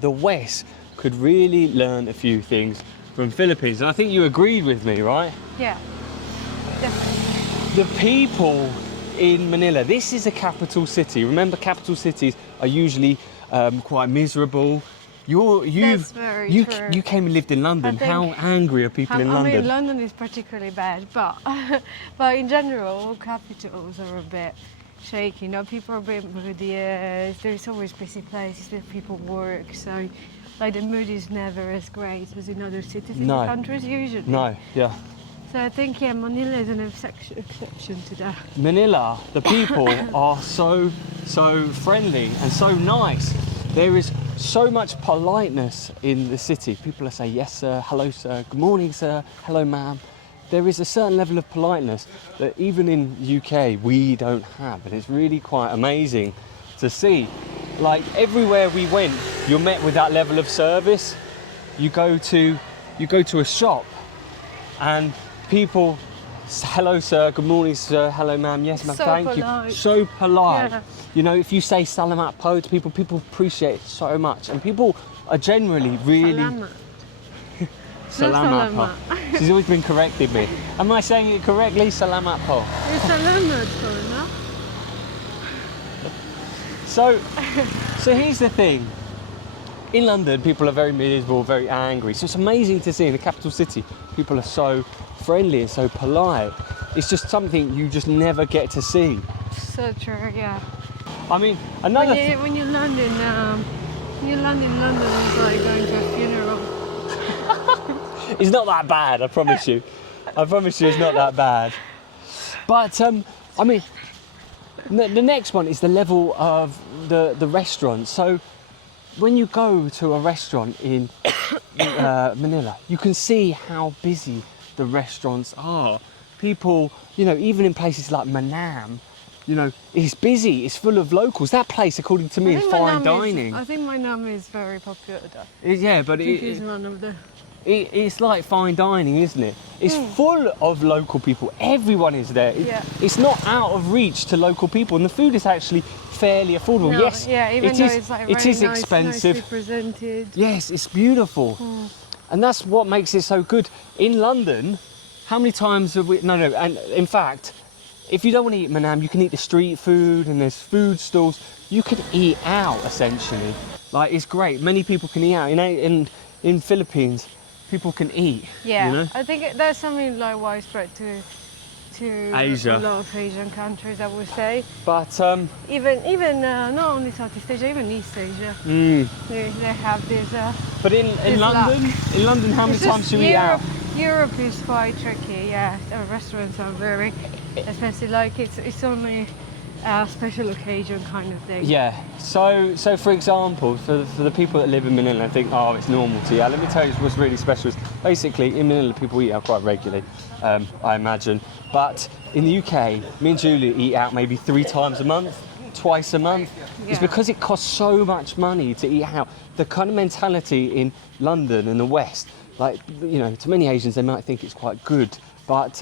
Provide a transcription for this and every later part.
the West could really learn a few things from Philippines. And I think you agreed with me, right? Yeah, definitely. The people in Manila, this is a capital city. Remember, capital cities are usually quite miserable. That's very true. You came and lived in London. How angry are people in London? I mean, London is particularly bad, but but in general, all capitals are a bit shaky. You know, people are a bit moody. There's always busy places that people work, so like the mood is never as great as in other cities in the countries usually. No, yeah. So I think Manila is an exception to that. Manila, the people are so friendly and so nice. There is so much politeness in the city. People will say yes sir, hello sir, good morning sir, hello ma'am. There is a certain level of politeness that even in UK we don't have, and it's really quite amazing to see. Like everywhere we went, you're met with that level of service. You go to a shop and people, hello sir, good morning sir, hello ma'am, yes ma'am, thank you. So polite. Yeah. You know, if you say salamat po to people, people appreciate it so much, and people are generally really... Salamat po. She's always been correcting me. Am I saying it correctly? Salamat po. It's salamat po, no? So here's the thing. In London, people are very miserable, very angry. So it's amazing to see in the capital city, people are so friendly and so polite. It's just something you just never get to see. So true, yeah. I mean, another... When you land in London, it's like going to a funeral. It's not that bad, I promise you. I promise you it's not that bad. But, I mean, the next one is the level of the restaurant. So when you go to a restaurant in Manila, you can see how busy the restaurants are. People, you know, even in places like Manam, you know, it's busy, it's full of locals. That place, according to me, is fine dining. I think Manam is very popular though. Yeah, but it is one of the... It's like fine dining, isn't it? It's full of local people. Everyone is there. It's not out of reach to local people, and the food is actually fairly affordable. No, yes, yeah, even though it's like it is nice, expensive. nicely presented. Yes, it's beautiful, and that's what makes it so good. In London, how many times have we? No, and in fact, if you don't want to eat Manam, you can eat the street food, and there's food stalls. You can eat out essentially. Like it's great. Many people can eat out. You know, in Philippines, people can eat. Yeah, you know? I think there's something like widespread to Asia. A lot of Asian countries, I would say. But even not only Southeast Asia, even East Asia, they have this. But in London, how many times do you eat out? Europe is quite tricky. Yeah, the restaurants are very expensive. Like it's only a special occasion kind of thing. Yeah. So for example, for the people that live in Manila and think, oh, it's normal to eat out, let me tell you what's really special is basically in Manila people eat out quite regularly, I imagine. But in the UK, me and Julia eat out maybe 3 times a month, twice a month. Yeah. It's because it costs so much money to eat out. The kind of mentality in London and the West, like, you know, to many Asians, they might think it's quite good. But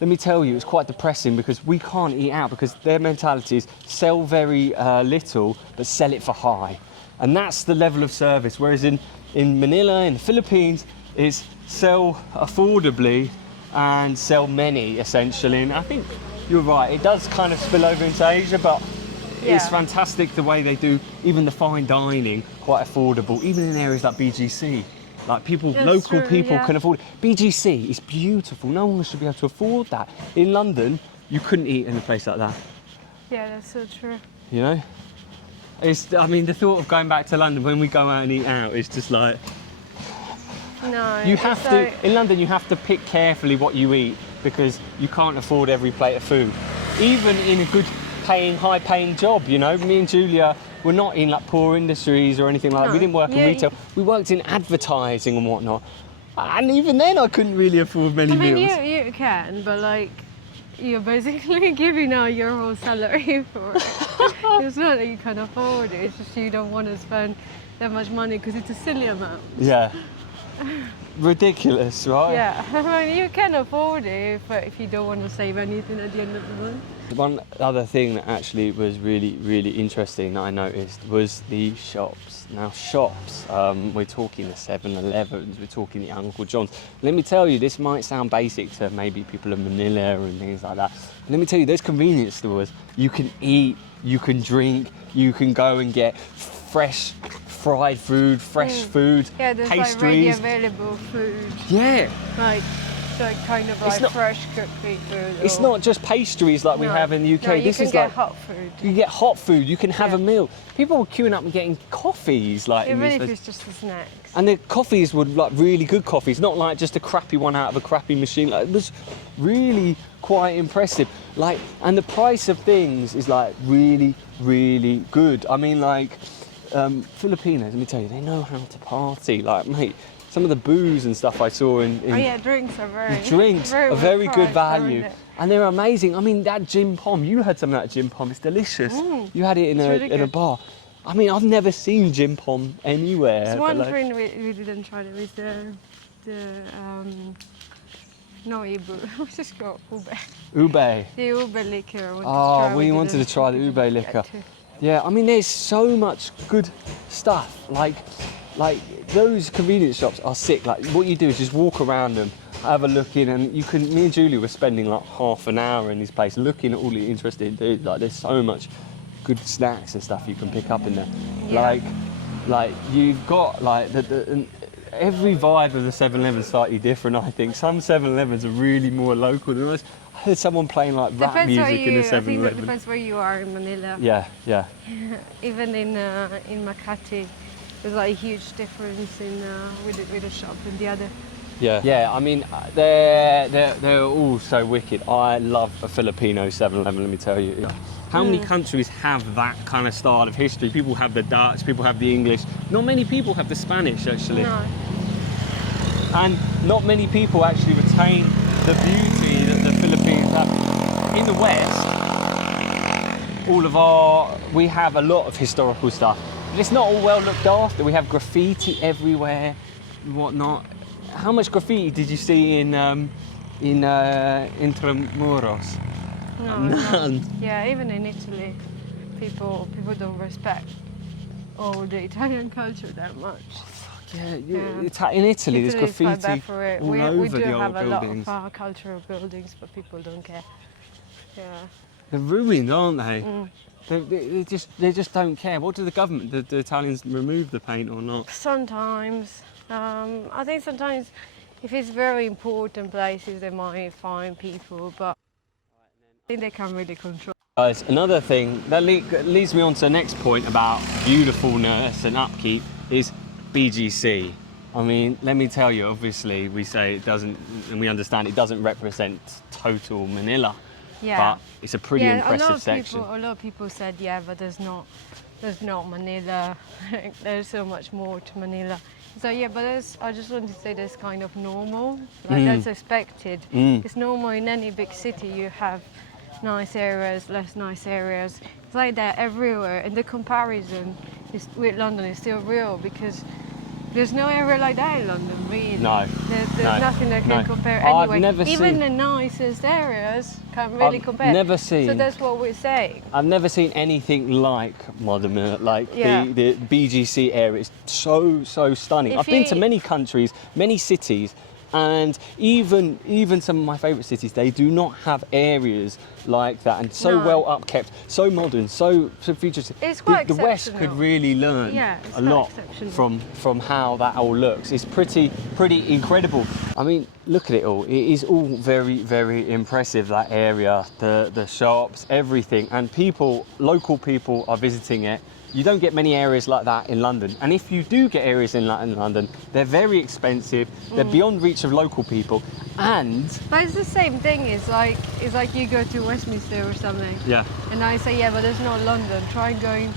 let me tell you, it's quite depressing because we can't eat out because their mentality is sell very little, but sell it for high. And that's the level of service. Whereas in Manila, in the Philippines, it's sell affordably and sell many, essentially. And I think you're right, it does kind of spill over into Asia, but it's fantastic the way they do even the fine dining, quite affordable, even in areas like BGC. Like local people can afford it. BGC is beautiful. No one should be able to afford that. In London, you couldn't eat in a place like that. Yeah, that's so true. You know? I mean, the thought of going back to London when we go out and eat out is just like... No. You have to, in London, you have to pick carefully what you eat because you can't afford every plate of food. Even in a good paying, high paying job, you know? Me and Julia, we're not in like poor industries or anything like that. We didn't work in retail. We worked in advertising and whatnot. And even then I couldn't really afford many meals. I mean, you can, but like, you're basically giving out your whole salary for it. It's not that you can afford it, it's just you don't want to spend that much money because it's a silly amount. Yeah. Ridiculous, right? Yeah, I mean, you can afford it if you don't want to save anything at the end of the month. One other thing that actually was really, really interesting that I noticed was the shops. Now, shops, we're talking the 7-Elevens, we're talking the Uncle John's. Let me tell you, this might sound basic to maybe people in Manila and things like that. Let me tell you, those convenience stores, you can eat, you can drink, you can go and get fresh fried food, fresh food, Yeah, there's like ready pastries. available food. Yeah. Like, so kind of like not- fresh cooked food. It's or- not just pastries like we No. have in the UK. No, you This can is get like hot food. you get hot food. You can have Yeah. a meal. People were queuing up and getting coffees like in Even these if places. it's just the snacks. And the coffees were like really good coffees, not like just a crappy one out of a crappy machine. Like, it was really quite impressive. Like, and the price of things is like really, really good. I mean, like Filipinos, let me tell you, they know how to party. Like, mate, some of the booze and stuff I saw in Oh yeah, drinks are drinks are well very good priced, aren't value, they? and they're amazing. I mean, that gin pom, you had some of that gin pom. It's delicious. You had it in it's a really in a good. bar. I mean, I've never seen gin pom anywhere. There's but one like- drink we didn't try it with no Ibu, what's this called? Ube. Ube. The Ube liquor. I wanted to Oh, try, we wanted didn't- to try the we ube didn't liquor. get to. Yeah, I mean, there's so much good stuff. Like those convenience shops are sick. Like, what you do is just walk around them, have a look in, and you can. Me and Julie were spending like half an hour in this place looking at all the interesting things. Like, there's so much good snacks and stuff you can pick up in there. Yeah. Like you've got like and every vibe of the 7-Eleven is slightly different. I think some 7-Elevens are really more local than others. I heard someone playing like rap Depends where music in you. the I think that 7-Eleven. depends where you are in Manila. Yeah, yeah. Even in Makati, there's like a huge difference in with a shop and the other. Yeah. I mean, they're all so wicked. I love a Filipino 7-Eleven. Let me tell you. How many countries have that kind of style of history? People have the Dutch, people have the English. Not many people have the Spanish, actually. No. And not many people actually retain the beauty that the Philippines have. In the West, we have a lot of historical stuff. But it's not all well looked after. We have graffiti everywhere and whatnot. How much graffiti did you see in Intramuros? No, None. Yeah, even in Italy, people don't respect the Italian culture that much. Yeah, Yeah. It's in Italy. There's Italy's quite graffiti bad for it. all We over do the have old a buildings. lot of cultural buildings, but people don't care. Yeah. They're ruined, aren't they? They just don't care. What do the government, the Italians, remove the paint or not? Sometimes, I think sometimes if it's very important places, they might fine people, but I think they can't really control. Guys, another thing that leads me on to the next point about beautifulness and upkeep is BGC. I mean, let me tell you, obviously we say it doesn't, and we understand it doesn't represent total Manila, Yeah. but it's a pretty impressive section. A lot of people said, yeah, but there's not Manila. There's so much more to Manila. So yeah, but I just want to say that's kind of normal. Like that's expected. It's normal in any big city. You have nice areas, less nice areas. It's like that everywhere. And the comparison with London is still real because there's no area like that in London, really. No. There's nothing that can compare I've anyway. never Even seen- the nicest areas can't really I've compare. never seen- So that's what we're saying. I've never seen anything like modern Manila, like Yeah. the BGC area. It's so stunning. If I've been to you- many countries, many cities, and even some of my favourite cities, they do not have areas like that, and so No. well upkept, so modern, so futuristic. It's quite the West could exceptional. really learn Yeah, it's a quite lot exceptional. from how that all looks. It's pretty incredible. I mean, look at it all. It is all very impressive, that area, the shops, everything, and local people are visiting it. You don't get many areas like that in London, and if you do get areas in London, they're very expensive. They're beyond reach of local people, and But it's the same thing. It's like you go to Westminster or something. yeah, And I say, yeah, but there's no London. Try going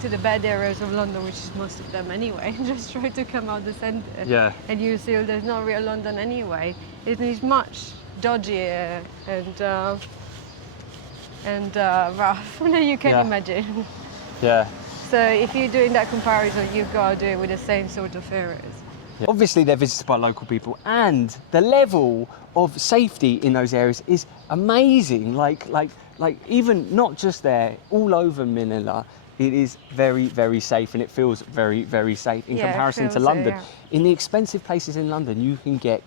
to the bad areas of London, which is most of them anyway. Just try to come out the centre. Yeah. And you see there's no real London anyway. It is much dodgier and rough than you can Yeah. imagine. yeah. So if you're doing that comparison, you've got to do it with the same sort of areas. Yeah. Obviously, they're visited by local people, and the level of safety in those areas is amazing. Like even not just there, all over Manila, it is very, very safe, and it feels very, very safe in Yeah, it comparison to feels it, London. yeah. In the expensive places in London, you can get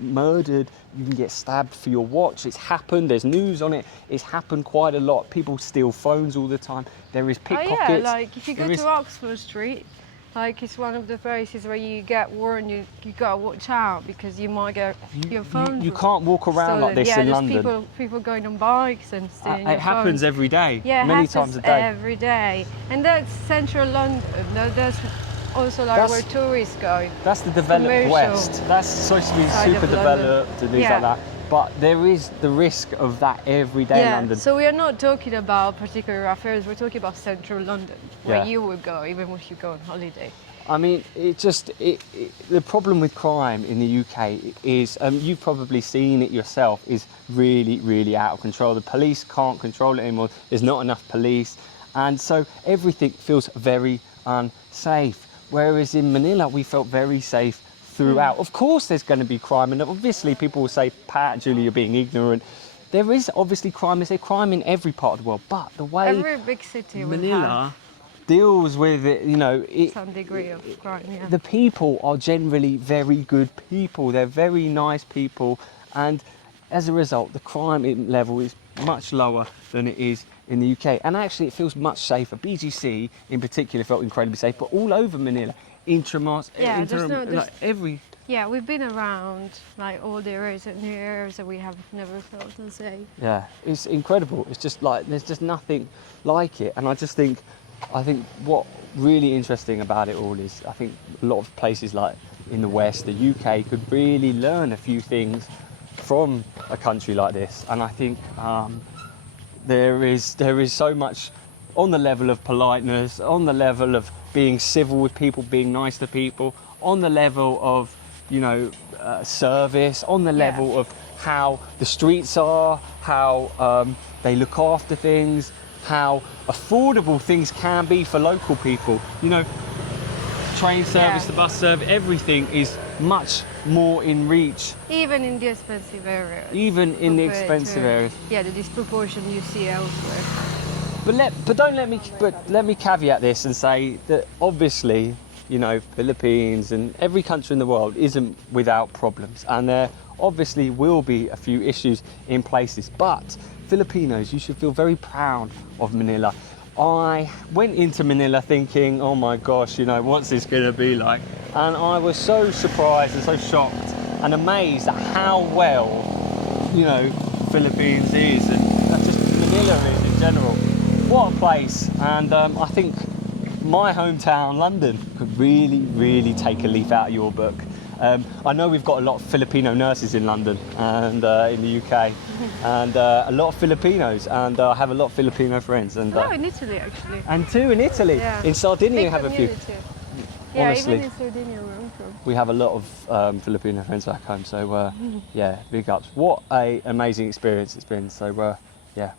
murdered, you can get stabbed for your watch. It's happened. There's news on it. It's happened quite a lot. People steal phones all the time. There is Oh pickpockets. yeah, like if you go There is- to Oxford Street, like it's one of the places where you get warned, you gotta watch out because you might get your phone. you can't walk around like stolen. this yeah, in there's London. people going on bikes and stealing your It happens phone. every day, Yeah, it many happens times a day. every day, and that's central London. That's also like where That's- tourists go. That's the developed Commercial West. That's supposed to be side of super London. developed and things Yeah. like that. But there is the risk of that every day in Yeah, London. so we are not talking about particular affairs. We're talking about central London, where Yeah. you would go even if you go on holiday. I mean, the problem with crime in the UK is, you've probably seen it yourself, is really, really out of control. The police can't control it anymore. There's not enough police. And so everything feels very unsafe. Whereas in Manila, we felt very safe throughout. Of course, there's going to be crime. And obviously, people will say, Pat, Julie, you're being ignorant. There is obviously crime. There's crime in every part of the world. But the way Every big city will Manila deals with it, have some degree of crime. Yeah. the people are generally very good people. They're very nice people, and as a result, the crime level is much lower than it is in the UK. And actually, it feels much safer. BGC in particular felt incredibly safe, but all over Manila, Yeah, there's every. Yeah, we've been around like all the areas and new areas that we have never felt unsafe. Yeah, it's incredible. It's just like there's just nothing like it, and I think what really interesting about it all is I think a lot of places like in the West, the UK, could really learn a few things from a country like this, and I think there is so much on the level of politeness, on the level of being civil with people, being nice to people, on the level of service, on the Yeah. level of how the streets are, how they look after things, how affordable things can be for local people. Train service, Yeah. the bus service, everything is much more in reach, Even in the expensive areas. even in the compared expensive to- areas. Yeah, the disproportion you see elsewhere. But let me caveat this and say that obviously, Philippines and every country in the world isn't without problems, and there obviously will be a few issues in places. But Filipinos, you should feel very proud of Manila. I went into Manila thinking, oh my gosh, what's this going to be like? And I was so surprised and so shocked and amazed at how well, Philippines is, and just Manila is in general. What a place. And I think my hometown, London, could really, really take a leaf out of your book. I know we've got a lot of Filipino nurses in London and in the UK, and a lot of Filipinos, and I have a lot of Filipino friends. And No, in Italy actually. and two in Italy. Yeah. In Sardinia, Big you have a few. community. Yeah, Honestly. even in Sardinia where I'm from. We have a lot of Filipino friends back home, so yeah, big ups. What a amazing experience it's been. So yeah.